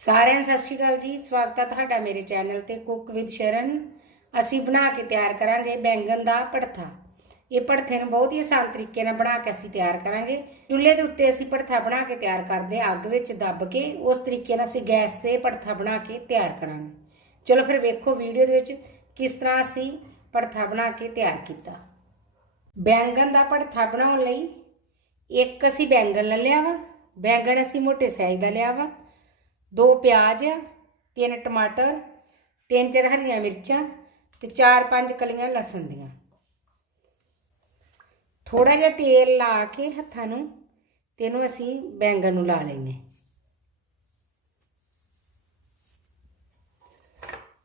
ਸਾਰਿਆਂ ਨੂੰ ਸਤਿ ਸ਼੍ਰੀ ਅਕਾਲ ਜੀ। ਸਵਾਗਤ ਹੈ ਤੁਹਾਡਾ ਮੇਰੇ ਚੈਨਲ ਤੇ ਕੁੱਕ ਵਿਦ ਸ਼ਰਨ। ਅਸੀਂ ਬਣਾ ਕੇ ਤਿਆਰ ਕਰਾਂਗੇ ਬੈਂਗਣ ਦਾ ਭੜਥਾ। ਇਹ ਭੜਥੇ ਨੂੰ ਬਹੁਤ ਹੀ ਆਸਾਨ ਤਰੀਕੇ ਨਾਲ ਬਣਾ ਕੇ ਅਸੀਂ ਤਿਆਰ ਕਰਾਂਗੇ। ਚੁੱਲ੍ਹੇ ਦੇ ਉੱਤੇ ਅਸੀਂ ਭੜਥਾ ਬਣਾ ਕੇ ਤਿਆਰ ਕਰਦੇ ਅੱਗ ਵਿੱਚ ਦੱਬ ਕੇ ਉਸ ਤਰੀਕੇ ਨਾਲ ਅਸੀਂ ਗੈਸ ਤੇ ਭੜਥਾ ਬਣਾ ਕੇ ਤਿਆਰ ਕਰਾਂਗੇ। ਚਲੋ ਫਿਰ ਵੇਖੋ ਵੀਡੀਓ ਦੇ ਵਿੱਚ ਕਿਸ ਤਰ੍ਹਾਂ ਅਸੀਂ ਭੜਥਾ ਬਣਾ ਕੇ ਤਿਆਰ ਕੀਤਾ। ਬੈਂਗਣ ਦਾ ਭੜਥਾ ਬਣਾਉਣ ਲਈ ਇੱਕ ਅਸੀਂ ਬੈਂਗਣ ਲੈ ਲਿਆ ਵਾ। ਬੈਂਗਣ ਅਸੀਂ ਮੋਟੇ ਸਾਈਜ਼ ਦਾ ਲਿਆ ਵਾ। ਦੋ ਪਿਆਜ਼, ਤਿੰਨ ਟਮਾਟਰ, ਤਿੰਨ ਚਾਰ ਹਰੀਆਂ ਮਿਰਚਾਂ ਤੇ ਚਾਰ ਪੰਜ ਕਲੀਆਂ ਲਸਣ ਦੀਆਂ। ਥੋੜਾ ਜਿਹਾ ਤੇਲ ਲਾ ਕੇ ਹੱਥਾਂ ਨੂੰ ਤੇ ਇਹਨੂੰ ਅਸੀਂ ਬੈਂਗਣ ਨੂੰ ਲਾ ਲੈਨੇ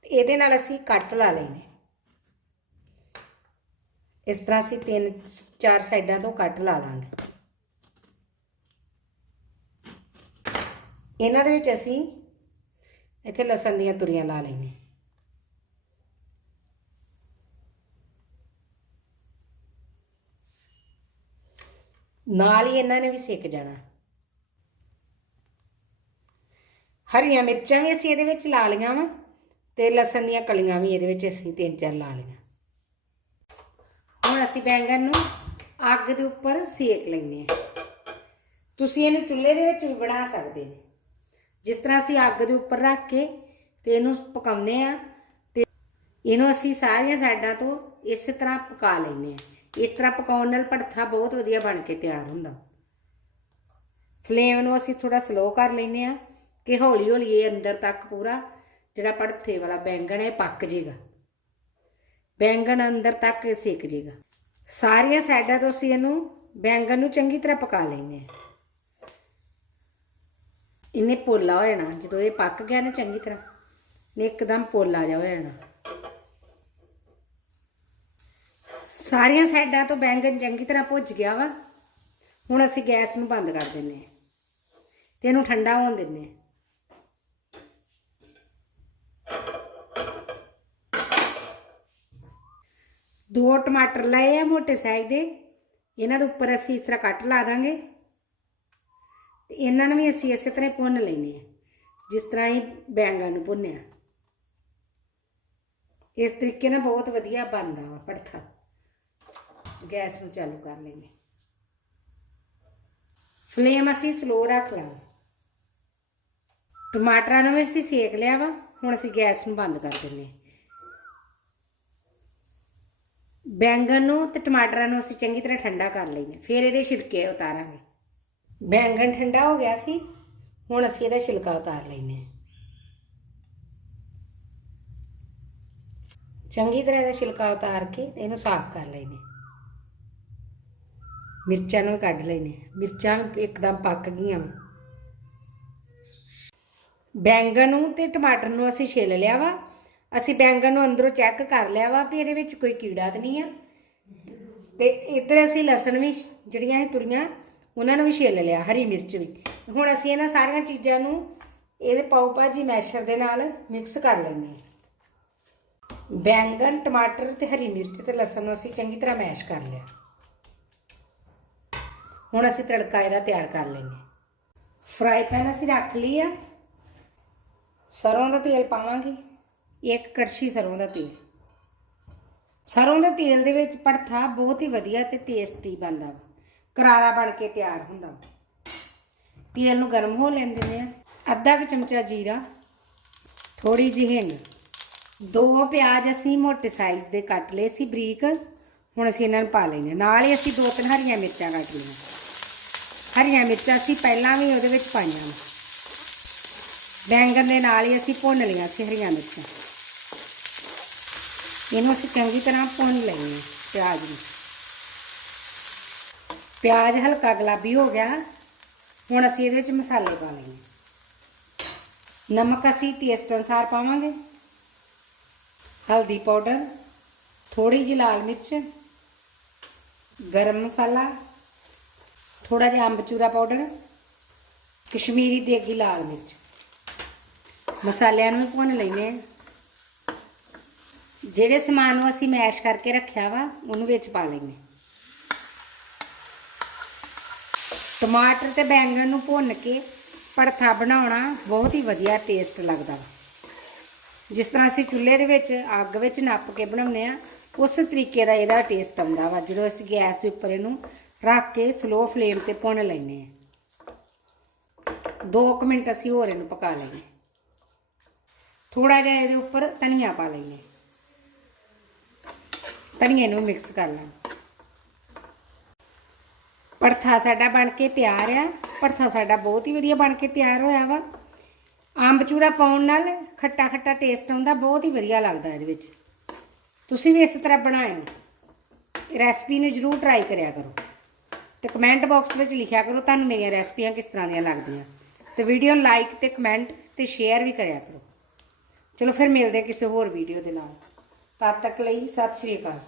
ਇਹਦੇ ਨਾਲ ਅਸੀਂ ਕੱਟ ਲਾ ਲੈਨੇ ਇਸ ਤਰ੍ਹਾਂ ਅਸੀਂ ਤਿੰਨ ਚਾਰ ਸਾਈਡਾਂ ਤੋਂ ਕੱਟ ਲਾ ਲਾਂਗੇ। ਇਹਨਾਂ ਦੇ ਵਿੱਚ ਅਸੀਂ ਇੱਥੇ ਲਸਣ ਦੀਆਂ ਤੁਰੀਆਂ ਲਾ ਲੈਣੇ ਨਾਲ ਹੀ ਇਹਨਾਂ ਨੇ ਵੀ ਸੇਕ ਜਾਣਾ। ਹਰੀਆਂ ਮਿਰਚਾਂ ਵੀ ਅਸੀਂ ਇਹਦੇ ਵਿੱਚ ਲਾ ਲਈਆਂ ਵਾ ਤੇ ਲਸਣ ਦੀਆਂ ਕਲੀਆਂ ਵੀ ਇਹਦੇ ਵਿੱਚ ਅਸੀਂ ਤਿੰਨ ਚਾਰ ਲਾ ਲਈਆਂ। ਹੁਣ ਅਸੀਂ ਬੈਂਗਣ ਨੂੰ ਅੱਗ ਦੇ ਉੱਪਰ ਸੇਕ ਲੈਣੇ ਆ ਤੁਸੀਂ ਇਹਨੂੰ ਚੁੱਲ੍ਹੇ ਦੇ ਵਿੱਚ ਵੀ ਬਣਾ ਸਕਦੇ ਜੀ ਜਿਸ ਤਰ੍ਹਾਂ ਅਸੀਂ ਅੱਗ ਦੇ ਉੱਪਰ ਰੱਖ ਕੇ ਤੇ ਇਹਨੂੰ ਪਕਾਉਂਦੇ ਆ ਤੇ ਇਹਨੂੰ ਅਸੀਂ ਸਾਰੀਆਂ ਸਾਈਡਾਂ ਤੋਂ ਇਸ ਤਰ੍ਹਾਂ ਪਕਾ ਲੈਂਦੇ ਆ ਇਸ ਤਰ੍ਹਾਂ ਪਕਾਉਣ ਨਾਲ ਭੜਥਾ ਬਹੁਤ ਵਧੀਆ ਬਣ ਕੇ ਤਿਆਰ ਹੁੰਦਾ। ਫਲੇਮ ਨੂੰ ਅਸੀਂ ਥੋੜਾ ਸਲੋ ਕਰ ਲੈਂਦੇ ਆ ਕਿ ਹੌਲੀ ਹੌਲੀ ਇਹ ਅੰਦਰ ਤੱਕ ਪੂਰਾ ਜਿਹੜਾ ਭੜਥੇ ਵਾਲਾ ਬੈਂਗਣ ਹੈ ਇਹ ਪੱਕ ਜੇਗਾ। ਬੈਂਗਣ ਅੰਦਰ ਤੱਕ ਸੇਕ ਜੇਗਾ। ਸਾਰੀਆਂ ਸਾਈਡਾਂ ਤੋਂ ਅਸੀਂ ਇਹਨੂੰ ਬੈਂਗਣ ਨੂੰ ਚੰਗੀ ਤਰ੍ਹਾਂ ਪਕਾ ਲੈਂਦੇ ਆ ਇਹਨੇ ਪੋਲਾ ਹੋ ਜਾਣਾ। ਜਦੋਂ ਇਹ ਪੱਕ ਗਿਆ ਨਾ ਚੰਗੀ ਤਰ੍ਹਾਂ ਨੇ ਇੱਕਦਮ ਪੋਲਾ ਜਾ ਹੋ ਜਾਣਾ। ਸਾਰੀਆਂ ਸਾਈਡਾਂ ਤੋਂ ਬੈਂਗਣ ਚੰਗੀ ਤਰ੍ਹਾਂ ਭੁੱਜ ਗਿਆ ਵਾ। ਹੁਣ ਅਸੀਂ ਗੈਸ ਨੂੰ ਬੰਦ ਕਰ ਦਿੰਨੇ ਆ ਤੇ ਇਹਨੂੰ ਠੰਡਾ ਹੋਣ ਦਿੰਨੇ ਆ ਦੋ ਟਮਾਟਰ ਲਏ ਆ ਮੋਟੇ ਸਾਈਜ਼ ਦੇ। ਇਹਨਾਂ ਦੇ ਉੱਪਰ ਅਸੀਂ ਇਸ ਤਰ੍ਹਾਂ ਕੱਟ ਲਾ ਦਾਂਗੇ। ਤੇ ਇਹਨਾਂ ਨੂੰ ਵੀ ਅਸੀਂ ਇਸੇ ਤਰ੍ਹਾਂ ਹੀ ਭੁੰਨ ਲੈਨੇ ਆ ਜਿਸ ਤਰ੍ਹਾਂ ਹੀ ਬੈਂਗਣ ਨੂੰ ਭੁੰਨਿਆ। ਇਸ ਤਰੀਕੇ ਨਾਲ ਬਹੁਤ ਵਧੀਆ ਬਣਦਾ ਵਾ ਭੜਥਾ। ਗੈਸ ਨੂੰ ਚਾਲੂ ਕਰ ਲੈਨੇ ਫਲੇਮ ਅਸੀਂ ਸਲੋ ਰੱਖ ਲਾਂਗੇ। ਟਮਾਟਰਾਂ ਨੂੰ ਵੀ ਅਸੀਂ ਸੇਕ ਲਿਆ ਵਾ, ਹੁਣ ਅਸੀਂ ਗੈਸ ਨੂੰ ਬੰਦ ਕਰ ਦਿੰਨੇ ਬੈਂਗਣ ਨੂੰ ਤੇ ਟਮਾਟਰਾਂ ਨੂੰ ਅਸੀਂ ਚੰਗੀ ਤਰ੍ਹਾਂ ਠੰਡਾ ਕਰ ਲਈਏ ਫਿਰ ਇਹਦੇ ਛਿਲਕੇ ਉਤਾਰਾਂਗੇ। ਬੈਂਗਣ ਠੰਡਾ ਹੋ ਗਿਆ ਸੀ, ਹੁਣ ਅਸੀਂ ਇਹਦਾ ਛਿਲਕਾ ਉਤਾਰ ਲੈਨੇ ਹਾਂ। ਚੰਗੀ ਤਰ੍ਹਾਂ ਇਹਦਾ ਛਿਲਕਾ ਉਤਾਰ ਕੇ ਤੇ ਇਹਨੂੰ ਸਾਫ਼ ਕਰ ਲੈਨੇ ਮਿਰਚਾਂ ਨੂੰ ਕੱਢ ਲੈਨੇ ਮਿਰਚਾਂ ਵੀ ਇੱਕਦਮ ਪੱਕ ਗਈਆਂ ਵਾਂ। ਬੈਂਗਣ ਨੂੰ ਤੇ ਟਮਾਟਰ ਨੂੰ ਅਸੀਂ ਛਿੱਲ ਲਿਆ ਵਾ। ਅਸੀਂ ਬੈਂਗਣ ਨੂੰ ਅੰਦਰੋਂ ਚੈੱਕ ਕਰ ਲਿਆ ਵਾ ਵੀ ਇਹਦੇ ਵਿੱਚ ਕੋਈ ਕੀੜਾ ਤਾਂ ਨਹੀਂ ਆ। ਤੇ ਇੱਧਰ ਅਸੀਂ ਲਸਣ ਵੀ ਜਿਹੜੀਆਂ ਇਹ ਤੁਰੀਆਂ ਉਹਨਾਂ ਨੂੰ ਵੀ ਛਿੱਲ ਲਿਆ, ਹਰੀ ਮਿਰਚ ਵੀ। ਹੁਣ ਅਸੀਂ ਇਹਨਾਂ ਸਾਰੀਆਂ ਚੀਜ਼ਾਂ ਨੂੰ ਇਹਦੇ ਪਾਉ ਭਾਜੀ ਮੈਸ਼ਰ ਦੇ ਨਾਲ ਮਿਕਸ ਕਰ ਲੈਂਦੇ ਹਾਂ। ਬੈਂਗਣ, ਟਮਾਟਰ ਤੇ ਹਰੀ ਮਿਰਚ ਤੇ ਲਸਣ ਨੂੰ ਅਸੀਂ ਚੰਗੀ ਤਰ੍ਹਾਂ ਮੈਸ਼ ਕਰ ਲਿਆ। ਹੁਣ ਅਸੀਂ ਤੜਕਾ ਇਹਦਾ ਤਿਆਰ ਕਰ ਲੈਂਦੇ ਫਰਾਈ ਪੈਨ ਅਸੀਂ ਰੱਖ ਲਈ ਆ। ਸਰੋਂ ਦਾ ਤੇਲ ਪਾਵਾਂਗੇ। ਇੱਕ ਕੜਛੀ ਸਰੋਂ ਦਾ ਤੇਲ। ਸਰੋਂ ਦੇ ਤੇਲ ਦੇ ਵਿੱਚ ਭੜਥਾ ਬਹੁਤ ਹੀ ਵਧੀਆ ਤੇ ਟੇਸਟੀ ਬਣਦਾ ਵਾ। ਕਰਾਰਾ ਬਣ ਕੇ ਤਿਆਰ ਹੁੰਦਾ। ਤੇਲ ਨੂੰ ਗਰਮ ਹੋ ਲੈਂਦੇ ਨੇ। ਅੱਧਾ ਕੁ ਚਮਚਾ ਜੀਰਾ ਥੋੜੀ ਜਿਹੀ ਹਿੰਗ। ਦੋ ਪਿਆਜ਼ ਅਸੀਂ ਮੋਟੇ ਸਾਈਜ਼ ਦੇ ਕੱਟ ਲਏ ਸੀ ਬਰੀਕ। ਹੁਣ ਅਸੀਂ ਇਹਨਾਂ ਨੂੰ ਪਾ ਲੈਣੇ ਨਾਲ ਹੀ ਅਸੀਂ ਦੋ ਤਿੰਨ ਹਰੀਆਂ ਮਿਰਚਾਂ ਕੱਟ ਲਈਆਂ। ਹਰੀਆਂ ਮਿਰਚਾਂ ਅਸੀਂ ਪਹਿਲਾਂ ਵੀ ਉਹਦੇ ਵਿੱਚ ਪਾਈਆਂ ਨੇ। ਬੈਂਗਣ ਦੇ ਨਾਲ ਹੀ ਅਸੀਂ ਭੁੰਨ ਲਈਆਂ ਸੀ ਹਰੀਆਂ ਮਿਰਚਾਂ। ਇਹਨੂੰ ਅਸੀਂ ਚੰਗੀ ਤਰ੍ਹਾਂ ਭੁੰਨ ਲੈਣੇ ਪਿਆਜ਼ ਨੂੰ। ਪਿਆਜ਼ ਹਲਕਾ ਗੁਲਾਬੀ ਹੋ ਗਿਆ। ਹੁਣ ਅਸੀਂ ਇਹਦੇ ਵਿੱਚ ਮਸਾਲੇ ਪਾ ਲੈਣੇ ਨਮਕ ਅਸੀਂ ਟੇਸਟ ਅਨੁਸਾਰ ਪਾਵਾਂਗੇ। ਹਲਦੀ ਪਾਊਡਰ ਥੋੜੀ ਜਿਹੀ ਲਾਲ ਮਿਰਚ, ਗਰਮ ਮਸਾਲਾ ਥੋੜਾ ਜਿਹਾ ਅੰਬਚੂਰਾ ਪਾਊਡਰ, ਕਸ਼ਮੀਰੀ ਦੇਗੀ ਲਾਲ ਮਿਰਚ। ਮਸਾਲਿਆਂ ਨੂੰ ਵੀ ਭੁੰਨ ਲੈਨੇ ਜਿਹੜੇ ਸਮਾਨ ਨੂੰ ਅਸੀਂ ਮੈਸ਼ ਕਰਕੇ ਰੱਖਿਆ ਵਾ, ਉਹਨੂੰ ਵਿੱਚ ਪਾ ਲੈਨੇ ਟਮਾਟਰ ਤੇ ਬੈਂਗਣ ਨੂੰ ਭੁੰਨ ਕੇ ਭੜਥਾ ਬਣਾਉਣਾ ਬਹੁਤ ਹੀ ਵਧੀਆ ਟੇਸਟ ਲੱਗਦਾ ਜਿਸ ਤਰ੍ਹਾਂ ਅਸੀਂ ਚੁੱਲ੍ਹੇ ਦੇ ਵਿੱਚ ਅੱਗ ਵਿੱਚ ਨੱਪ ਕੇ ਬਣਾਉਂਦੇ ਆ ਉਸ ਤਰੀਕੇ ਦਾ ਇਹਦਾ ਟੇਸਟ ਆਉਂਦਾ ਵਾ। ਜਦੋਂ ਅਸੀਂ ਗੈਸ ਦੇ ਉੱਪਰ ਇਹਨੂੰ ਰੱਖ ਕੇ ਸਲੋ ਫਲੇਮ ਤੇ ਭੁੰਨ ਲੈਨੇ ਆ 2 ਮਿੰਟ ਅਸੀਂ ਹੋਰ ਇਹਨੂੰ ਪਕਾ ਲਈਏ ਥੋੜਾ ਜਿਹਾ ਇਹਦੇ ਉੱਪਰ ਧਨੀਆ ਪਾ ਲਈਏ ਧਨੀਏ ਨੂੰ ਮਿਕਸ ਕਰ ਲੈਣਾ ਪਰਥਾ ਸਾਡਾ ਬਣ ਕੇ ਤਿਆਰ ਆ। ਪਰਥਾ ਸਾਡਾ ਬਹੁਤ ਹੀ ਵਧੀਆ ਬਣ ਕੇ ਤਿਆਰ ਹੋਇਆ ਵਾ। ਅੰਬ ਚੂਰਾ ਪਾਉਣ ਨਾਲ ਖੱਟਾ ਖੱਟਾ ਟੇਸਟ ਆਉਂਦਾ, ਬਹੁਤ ਹੀ ਵਧੀਆ ਲੱਗਦਾ ਇਹਦੇ ਵਿੱਚ। ਤੁਸੀਂ ਵੀ ਇਸ ਤਰ੍ਹਾਂ ਬਣਾਇਓ। ਰੈਸਪੀ ਨੂੰ ਜਰੂਰ ਟਰਾਈ ਕਰਿਆ ਕਰੋ। ਤੇ ਕਮੈਂਟ ਬਾਕਸ ਵਿੱਚ ਲਿਖਿਆ ਕਰੋ ਤੁਹਾਨੂੰ ਮੇਰੀਆਂ ਰੈਸਪੀਆਂ ਕਿਸ ਤਰ੍ਹਾਂ ਦੀਆਂ ਲੱਗਦੀਆਂ। ਤੇ ਵੀਡੀਓ ਨੂੰ ਲਾਈਕ ਤੇ ਕਮੈਂਟ ਤੇ ਸ਼ੇਅਰ ਵੀ ਕਰਿਆ ਕਰੋ। ਚਲੋ ਫਿਰ ਮਿਲਦੇ ਕਿਸੇ ਹੋਰ ਵੀਡੀਓ ਦੇ ਨਾਲ। ਤਦ ਤੱਕ ਲਈ ਸਤਿ ਸ਼੍ਰੀ ਅਕਾਲ।